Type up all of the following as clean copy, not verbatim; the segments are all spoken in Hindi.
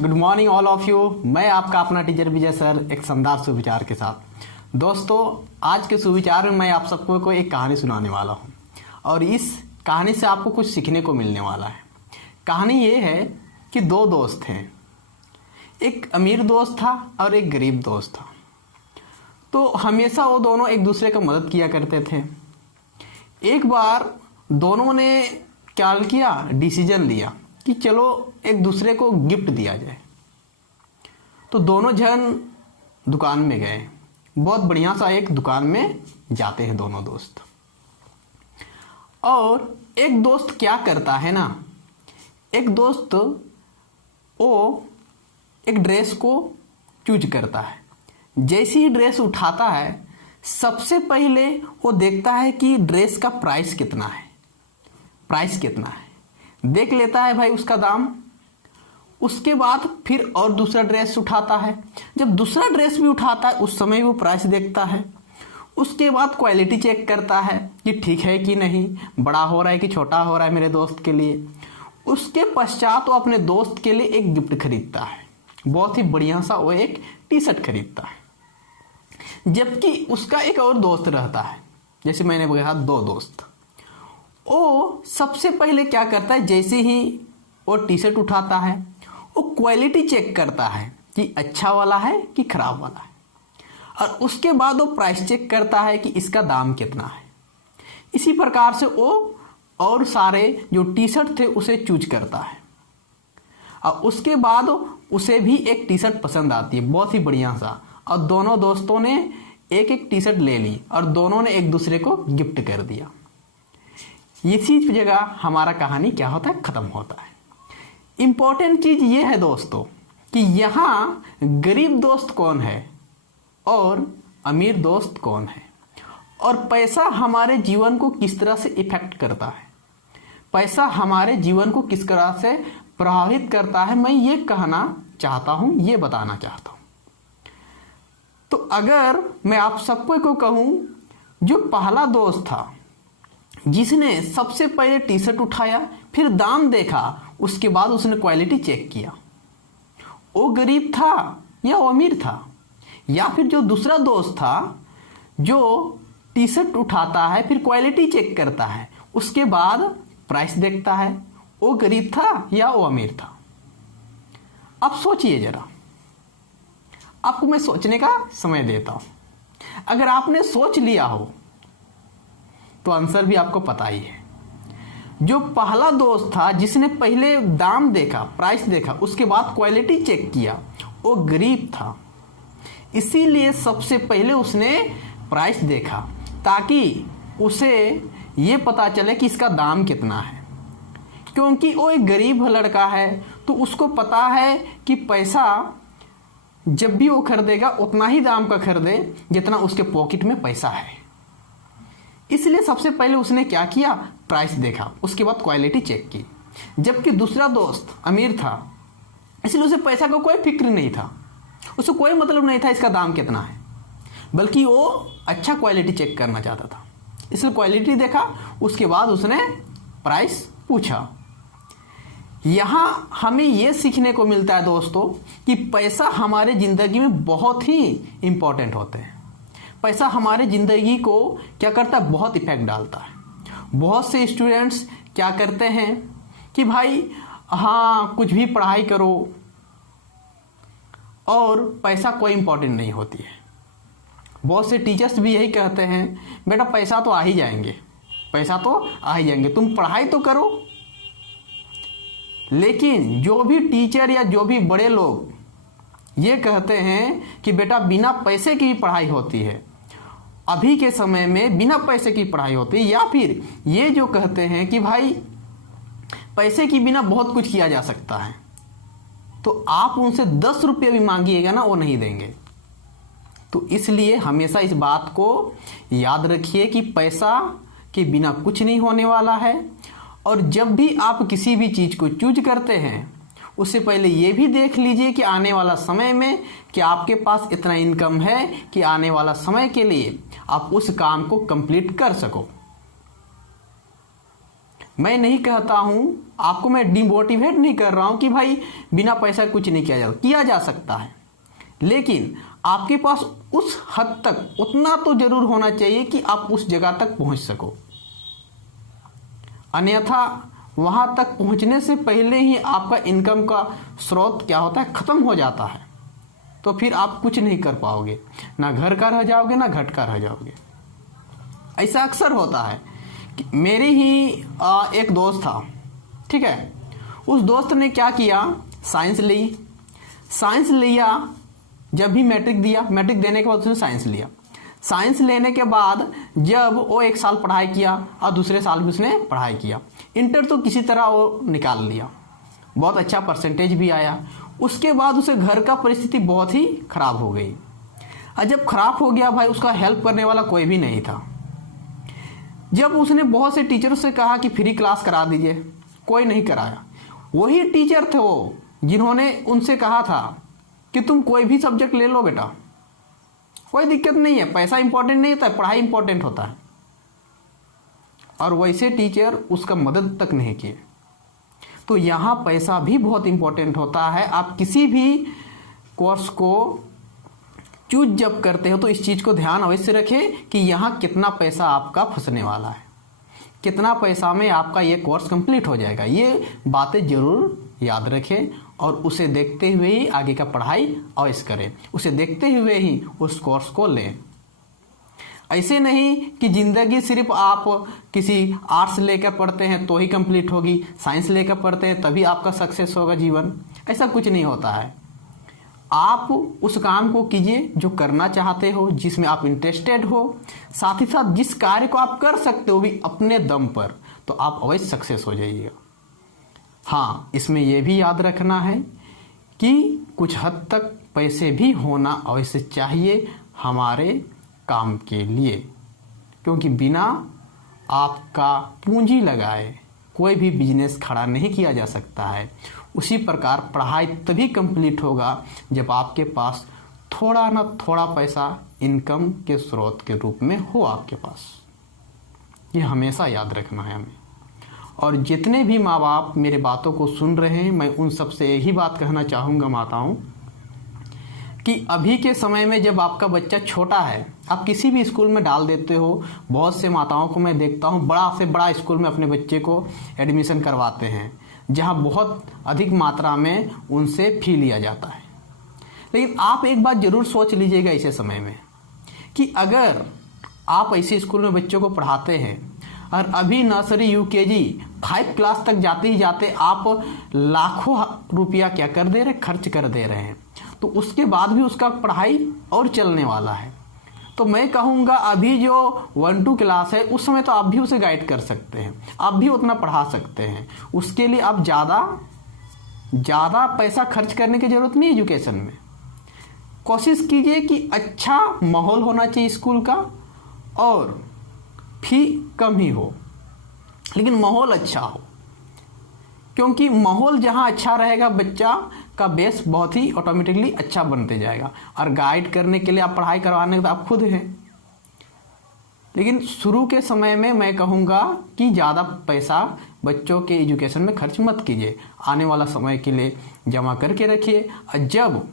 Good morning all of you. मैं आपका अपना टीचर विजय सर एक शानदार सुविचार के साथ। दोस्तों, आज के सुविचार में मैं आप सबको को एक कहानी सुनाने वाला हूँ और इस कहानी से आपको कुछ सीखने को मिलने वाला है। कहानी ये है कि दो दोस्त हैं, एक अमीर दोस्त था और एक गरीब दोस्त था। तो हमेशा वो दोनों एक दूसरे का मदद किया करते थे। एक बार दोनों ने क्या किया, डिसीजन लिया कि चलो एक दूसरे को गिफ्ट दिया जाए। तो दोनों जन दुकान में गए। बहुत बढ़िया सा एक दुकान में जाते हैं दोनों दोस्त। और एक दोस्त क्या करता है ना, एक दोस्त वो एक ड्रेस को चूज करता है। जैसे ही ड्रेस उठाता है, सबसे पहले वो देखता है कि ड्रेस का प्राइस कितना है। देख लेता है भाई उसका दाम। उसके बाद फिर और दूसरा ड्रेस उठाता है। जब दूसरा ड्रेस भी उठाता है उस समय वो प्राइस देखता है। उसके बाद क्वालिटी चेक करता है कि ठीक है कि नहीं, बड़ा हो रहा है कि छोटा हो रहा है मेरे दोस्त के लिए। उसके पश्चात वो अपने दोस्त के लिए एक गिफ्ट खरीदता है। बहुत ही बढ़िया सा वो एक टी शर्ट खरीदता है। जबकि उसका एक और दोस्त रहता है, जैसे मैंने कहा दो दोस्त। वो सबसे पहले क्या करता है, जैसे ही वो टी शर्ट उठाता है वो क्वालिटी चेक करता है कि अच्छा वाला है कि खराब वाला है। और उसके बाद वो प्राइस चेक करता है कि इसका दाम कितना है। इसी प्रकार से वो और सारे जो टी शर्ट थे उसे चूज करता है। और उसके बाद उसे भी एक टी शर्ट पसंद आती है, बहुत ही बढ़िया सा। और दोनों दोस्तों ने एक एक टी शर्ट ले ली और दोनों ने एक दूसरे को गिफ्ट कर दिया। इसी जगह हमारा कहानी क्या होता है, खत्म होता है। इंपॉर्टेंट चीज ये है दोस्तों कि यहाँ गरीब दोस्त कौन है और अमीर दोस्त कौन है, और पैसा हमारे जीवन को किस तरह से इफेक्ट करता है, पैसा हमारे जीवन को किस तरह से प्रभावित करता है, मैं ये कहना चाहता हूं, ये बताना चाहता हूं। तो अगर मैं आप सबको को कहूं, जो पहला दोस्त था जिसने सबसे पहले टी शर्ट उठाया, फिर दाम देखा, उसके बाद उसने क्वालिटी चेक किया, वो गरीब था या वो अमीर था? या फिर जो दूसरा दोस्त था जो टी शर्ट उठाता है फिर क्वालिटी चेक करता है, उसके बाद प्राइस देखता है, वो गरीब था या वो अमीर था? अब सोचिए जरा, आपको मैं सोचने का समय देता हूं। अगर आपने सोच लिया हो तो आंसर भी आपको पता ही है। जो पहला दोस्त था जिसने पहले दाम देखा, प्राइस देखा, उसके बाद क्वालिटी चेक किया, वो गरीब था। इसीलिए सबसे पहले उसने प्राइस देखा ताकि उसे ये पता चले कि इसका दाम कितना है। क्योंकि वो एक गरीब लड़का है तो उसको पता है कि पैसा जब भी वो खरीदेगा उतना ही दाम का खरीदे जितना उसके पॉकेट में पैसा है। इसलिए सबसे पहले उसने क्या किया, प्राइस देखा, उसके बाद क्वालिटी चेक की। जबकि दूसरा दोस्त अमीर था, इसलिए उसे पैसा का कोई फिक्र नहीं था, उसे कोई मतलब नहीं था इसका दाम कितना है, बल्कि वो अच्छा क्वालिटी चेक करना चाहता था। इसलिए क्वालिटी देखा, उसके बाद उसने प्राइस पूछा। यहां हमें यह सीखने को मिलता है दोस्तों कि पैसा हमारे जिंदगी में बहुत ही इंपॉर्टेंट होते हैं। पैसा हमारे जिंदगी को क्या करता है, बहुत इफेक्ट डालता है। बहुत से स्टूडेंट्स क्या करते हैं कि भाई हाँ कुछ भी पढ़ाई करो और पैसा कोई इंपॉर्टेंट नहीं होती है। बहुत से टीचर्स भी यही कहते हैं, बेटा पैसा तो आ ही जाएंगे, तुम पढ़ाई तो करो। लेकिन जो भी टीचर या जो भी बड़े लोग ये कहते हैं कि बेटा बिना पैसे की भी पढ़ाई होती है, अभी के समय में बिना पैसे की पढ़ाई होती है, या फिर ये जो कहते हैं कि भाई पैसे की बिना बहुत कुछ किया जा सकता है, तो आप उनसे 10 रुपये भी मांगिएगा ना, वो नहीं देंगे। तो इसलिए हमेशा इस बात को याद रखिए कि पैसा के बिना कुछ नहीं होने वाला है। और जब भी आप किसी भी चीज को चूज करते हैं, उससे पहले ये भी देख लीजिए कि आने वाला समय में कि आपके पास इतना इनकम है कि आने वाला समय के लिए आप उस काम को कंप्लीट कर सको। मैं नहीं कहता हूं, आपको मैं डिमोटिवेट नहीं कर रहा हूं कि भाई बिना पैसा कुछ नहीं किया जा सकता है, लेकिन आपके पास उस हद तक उतना तो जरूर होना चाहिए कि आप उस जगह तक पहुंच सको। अन्यथा वहां तक पहुंचने से पहले ही आपका इनकम का स्रोत क्या होता है, खत्म हो जाता है। तो फिर आप कुछ नहीं कर पाओगे, ना घर का रह जाओगे ना घट का रह जाओगे। ऐसा अक्सर होता है कि मेरे ही एक दोस्त था, ठीक है। उस दोस्त ने क्या किया, साइंस लिया। जब भी मैट्रिक दिया, मैट्रिक देने के बाद उसने साइंस लिया। साइंस लेने के बाद जब वो 1 साल पढ़ाई किया और दूसरे साल भी उसने पढ़ाई किया, इंटर तो किसी तरह वो निकाल लिया, बहुत अच्छा परसेंटेज भी आया। उसके बाद उसे घर का परिस्थिति बहुत ही खराब हो गई। और जब खराब हो गया भाई, उसका हेल्प करने वाला कोई भी नहीं था। जब उसने बहुत से टीचरों से कहा कि फ्री क्लास करा दीजिए, कोई नहीं कराया। वही टीचर थे वो जिन्होंने उनसे कहा था कि तुम कोई भी सब्जेक्ट ले लो बेटा, कोई दिक्कत नहीं है, पैसा इंपॉर्टेंट नहीं होता है, पढ़ाई इंपॉर्टेंट होता है। और वैसे टीचर उसका मदद तक नहीं किए। तो यहाँ पैसा भी बहुत इंपॉर्टेंट होता है। आप किसी भी कोर्स को चूज जब करते हो तो इस चीज को ध्यान अवश्य रखें कि यहाँ कितना पैसा आपका फंसने वाला है, कितना पैसा में आपका ये कोर्स कंप्लीट हो जाएगा। ये बातें जरूर याद रखें और उसे देखते हुए ही आगे का पढ़ाई अवश्य करें, उसे देखते हुए ही उस कोर्स को लें। ऐसे नहीं कि जिंदगी सिर्फ आप किसी आर्ट्स लेकर पढ़ते हैं तो ही कंप्लीट होगी, साइंस लेकर पढ़ते हैं तभी आपका सक्सेस होगा जीवन। ऐसा कुछ नहीं होता है। आप उस काम को कीजिए जो करना चाहते हो, जिसमें आप इंटरेस्टेड हो, साथ ही साथ जिस कार्य को आप कर सकते हो भी अपने दम पर, तो आप अवश्य सक्सेस हो जाइएगा। हाँ, इसमें यह भी याद रखना है कि कुछ हद तक पैसे भी होना अवश्य चाहिए हमारे काम के लिए, क्योंकि बिना आपका पूंजी लगाए कोई भी बिजनेस खड़ा नहीं किया जा सकता है। उसी प्रकार पढ़ाई तभी कंप्लीट होगा जब आपके पास थोड़ा ना थोड़ा पैसा इनकम के स्रोत के रूप में हो आपके पास। ये हमेशा याद रखना है हमें। और जितने भी माँ बाप मेरे बातों को सुन रहे हैं, मैं उन सबसे यही बात कहना चाहूँगा माताओं कि अभी के समय में जब आपका बच्चा छोटा है, आप किसी भी स्कूल में डाल देते हो। बहुत से माताओं को मैं देखता हूँ बड़ा से बड़ा स्कूल में अपने बच्चे को एडमिशन करवाते हैं, जहाँ बहुत अधिक मात्रा में उनसे फी लिया जाता है। लेकिन आप एक बात जरूर सोच लीजिएगा ऐसे समय में कि अगर आप ऐसे स्कूल में बच्चों को पढ़ाते हैं और अभी नर्सरी यूकेजी 5 क्लास तक जाते ही जाते आप लाखों रुपया क्या कर दे रहे, खर्च कर दे रहे हैं, तो उसके बाद भी उसका पढ़ाई और चलने वाला है। तो मैं कहूँगा अभी जो 1-2 क्लास है उस समय तो आप भी उसे गाइड कर सकते हैं, आप भी उतना पढ़ा सकते हैं। उसके लिए आप ज़्यादा पैसा खर्च करने की ज़रूरत नहीं। एजुकेशन में कोशिश कीजिए कि अच्छा माहौल होना चाहिए स्कूल का और फी कम ही हो, लेकिन माहौल अच्छा हो, क्योंकि माहौल जहाँ अच्छा रहेगा बच्चा का बेस बहुत ही ऑटोमेटिकली अच्छा बनते जाएगा। और गाइड करने के लिए आप पढ़ाई करवाने के तो आप खुद हैं, लेकिन शुरू के समय में मैं कहूँगा कि ज़्यादा पैसा बच्चों के एजुकेशन में खर्च मत कीजिए, आने वाला समय के लिए जमा करके रखिए। और जब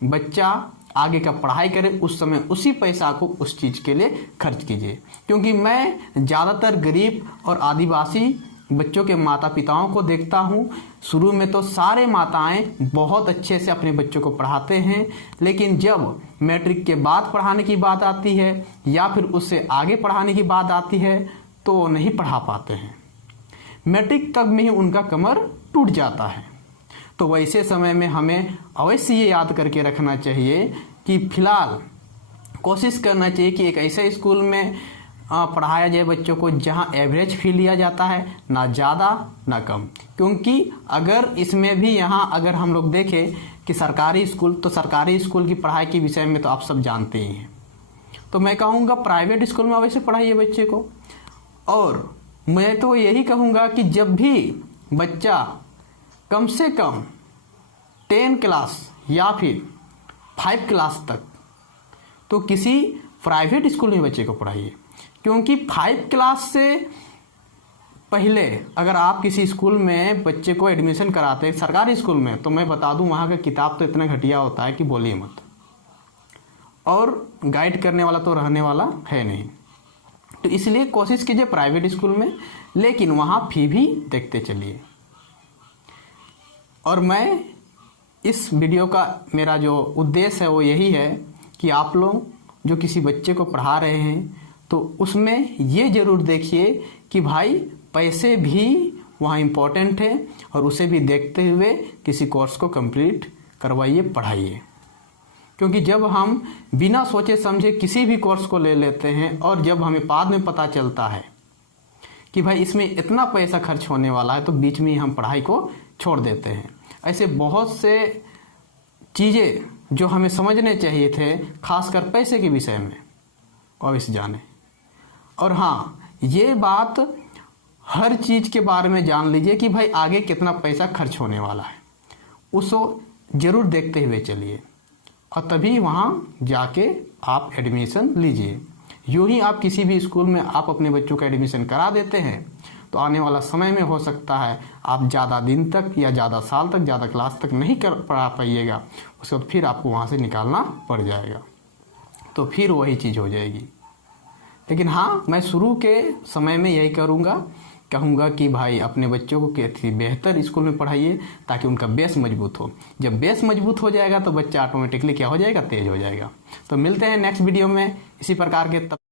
बच्चा आगे का पढ़ाई करे उस समय उसी पैसा को उस चीज़ के लिए खर्च कीजिए। क्योंकि मैं ज़्यादातर गरीब और आदिवासी बच्चों के माता पिताओं को देखता हूँ, शुरू में तो सारे माताएं बहुत अच्छे से अपने बच्चों को पढ़ाते हैं, लेकिन जब मैट्रिक के बाद पढ़ाने की बात आती है या फिर उससे आगे पढ़ाने की बात आती है तो नहीं पढ़ा पाते हैं। मैट्रिक तक में ही उनका कमर टूट जाता है। तो वैसे समय में हमें अवश्य ये याद करके रखना चाहिए कि फिलहाल कोशिश करना चाहिए कि एक ऐसे स्कूल में पढ़ाया जाए बच्चों को जहां एवरेज फी लिया जाता है, ना ज़्यादा ना कम। क्योंकि अगर इसमें भी यहाँ अगर हम लोग देखें कि सरकारी स्कूल, तो सरकारी स्कूल की पढ़ाई के विषय में तो आप सब जानते ही हैं। तो मैं कहूँगा प्राइवेट स्कूल में अवश्य पढ़ाइए बच्चे को। और मैं तो यही कहूँगा कि जब भी बच्चा कम से कम 10 क्लास या फिर 5 क्लास तक तो किसी प्राइवेट स्कूल में बच्चे को पढ़ाइए, क्योंकि 5 क्लास से पहले अगर आप किसी स्कूल में बच्चे को एडमिशन कराते हैं सरकारी स्कूल में, तो मैं बता दूं वहाँ का किताब तो इतना घटिया होता है कि बोलिए मत, और गाइड करने वाला तो रहने वाला है नहीं। तो इसलिए कोशिश कीजिए प्राइवेट स्कूल में, लेकिन वहाँ फी भी देखते चलिए। और मैं इस वीडियो का मेरा जो उद्देश्य है वो यही है कि आप लोग जो किसी बच्चे को पढ़ा रहे हैं तो उसमें ये ज़रूर देखिए कि भाई पैसे भी वहाँ इम्पोर्टेंट है, और उसे भी देखते हुए किसी कोर्स को कंप्लीट करवाइए, पढ़ाइए। क्योंकि जब हम बिना सोचे समझे किसी भी कोर्स को ले लेते हैं और जब हमें बाद में पता चलता है कि भाई इसमें इतना पैसा खर्च होने वाला है, तो बीच में ही हम पढ़ाई को छोड़ देते हैं। ऐसे बहुत से चीज़ें जो हमें समझने चाहिए थे, खासकर पैसे के विषय में, अवश्य जाने। और हाँ, ये बात हर चीज़ के बारे में जान लीजिए कि भाई आगे कितना पैसा खर्च होने वाला है, उसको ज़रूर देखते हुए चलिए, और तभी वहाँ जाके आप एडमिशन लीजिए। यूँ ही आप किसी भी स्कूल में आप अपने बच्चों का एडमिशन करा देते हैं तो आने वाला समय में हो सकता है आप ज़्यादा दिन तक या ज़्यादा साल तक, ज़्यादा क्लास तक नहीं कर पढ़ा पाइएगा, उसके बाद फिर आपको वहाँ से निकालना पड़ जाएगा, तो फिर वही चीज़ हो जाएगी। लेकिन हाँ, मैं शुरू के समय में यही कहूँगा कि भाई अपने बच्चों को किसी बेहतर स्कूल में पढ़ाइए ताकि उनका बेस मजबूत हो। जब बेस मजबूत हो जाएगा तो बच्चा ऑटोमेटिकली क्या हो जाएगा, तेज हो जाएगा। तो मिलते हैं नेक्स्ट वीडियो में इसी प्रकार के।